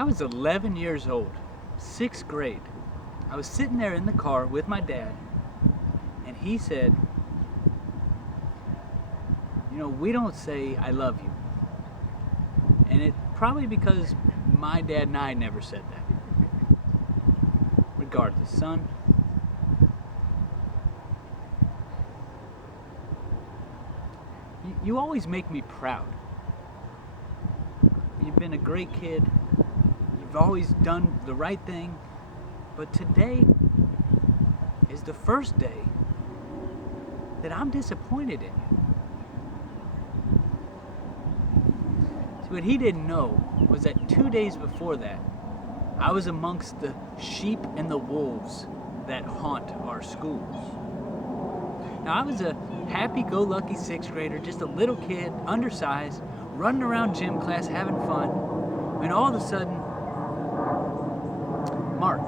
I was 11 years old, 6th grade. I was sitting there in the car with my dad, and he said, you know, we don't say I love you. And it probably because my dad and I never said that. Regardless, son, you always make me proud. You've been a great kid. You've always done the right thing. But today is the first day that I'm disappointed in you. See, what he didn't know was that 2 days before that, I was amongst the sheep and the wolves that haunt our schools. Now, I was a happy-go-lucky 6th grader, just a little kid, undersized, running around gym class, having fun, when all of a sudden, Mark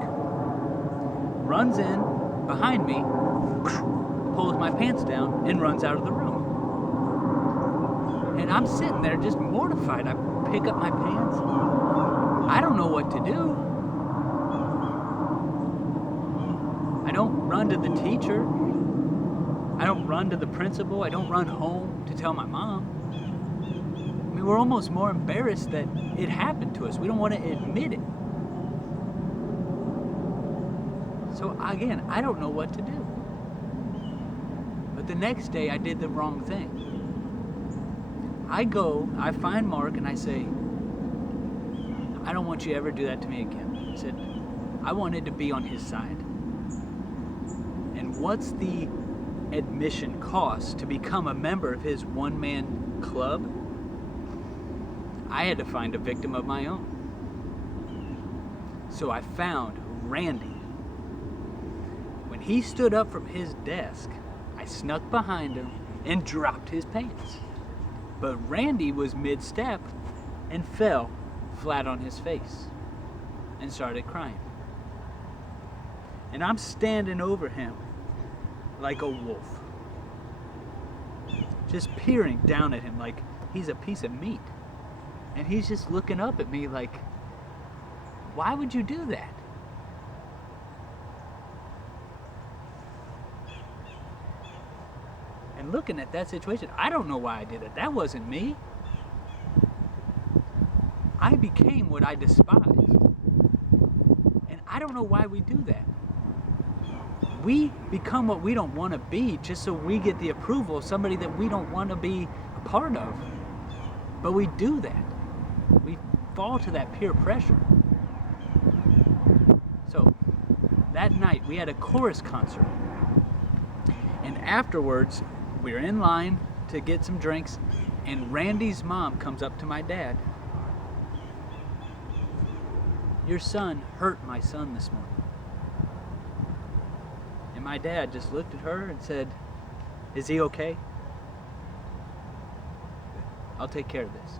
runs in behind me, pulls my pants down, and runs out of the room. And I'm sitting there just mortified. I pick up my pants. I don't know what to do. I don't run to the teacher. I don't run to the principal. I don't run home to tell my mom. I mean, we're almost more embarrassed that it happened to us. We don't want to admit it. So again, I don't know what to do. But the next day I did the wrong thing. I find Mark and I say, I don't want you to ever do that to me again. I said, I wanted to be on his side. And what's the admission cost to become a member of his one-man club? I had to find a victim of my own. So I found Randy. When he stood up from his desk, I snuck behind him and dropped his pants. But Randy was mid-step and fell flat on his face and started crying. And I'm standing over him like a wolf, just peering down at him like he's a piece of meat. And he's just looking up at me like, why would you do that? And looking at that situation, I don't know why I did it. That wasn't me. I became what I despised. And I don't know why we do that. We become what we don't want to be just so we get the approval of somebody that we don't want to be a part of. But we do that. We fall to that peer pressure. So that night we had a chorus concert. And afterwards, we were in line to get some drinks, and Randy's mom comes up to my dad. Your son hurt my son this morning. And my dad just looked at her and said, is he okay? I'll take care of this.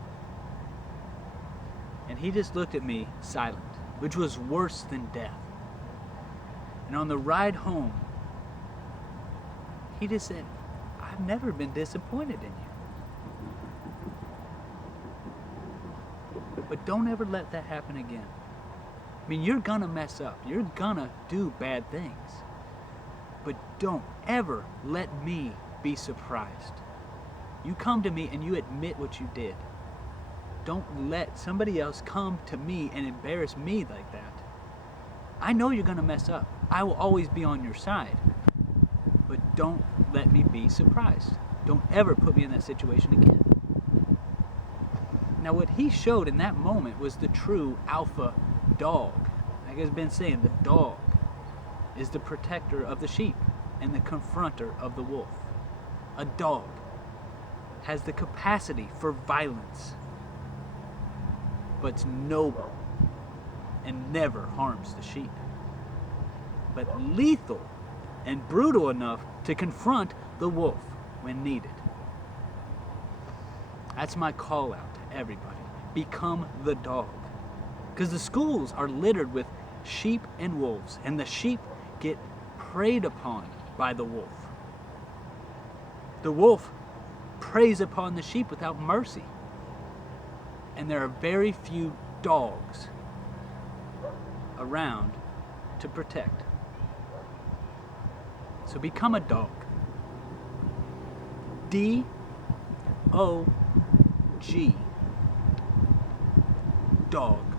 And he just looked at me silent, which was worse than death. And on the ride home, he just said, I've never been disappointed in you. But don't ever let that happen again. I mean, you're gonna mess up. You're gonna do bad things. But don't ever let me be surprised. You come to me and you admit what you did. Don't let somebody else come to me and embarrass me like that. I know you're gonna mess up. I will always be on your side. But don't let me be surprised. Don't ever put me in that situation again. Now, what he showed in that moment was the true alpha dog. Like I've been saying, the dog is the protector of the sheep and the confronter of the wolf. A dog has the capacity for violence, but it's noble and never harms the sheep. But lethal and brutal enough to confront the wolf when needed. That's my call out to everybody. Become the dog. Because the schools are littered with sheep and wolves, and the sheep get preyed upon by the wolf. The wolf preys upon the sheep without mercy. And there are very few dogs around to protect. So become a dog. D-O-G. Dog.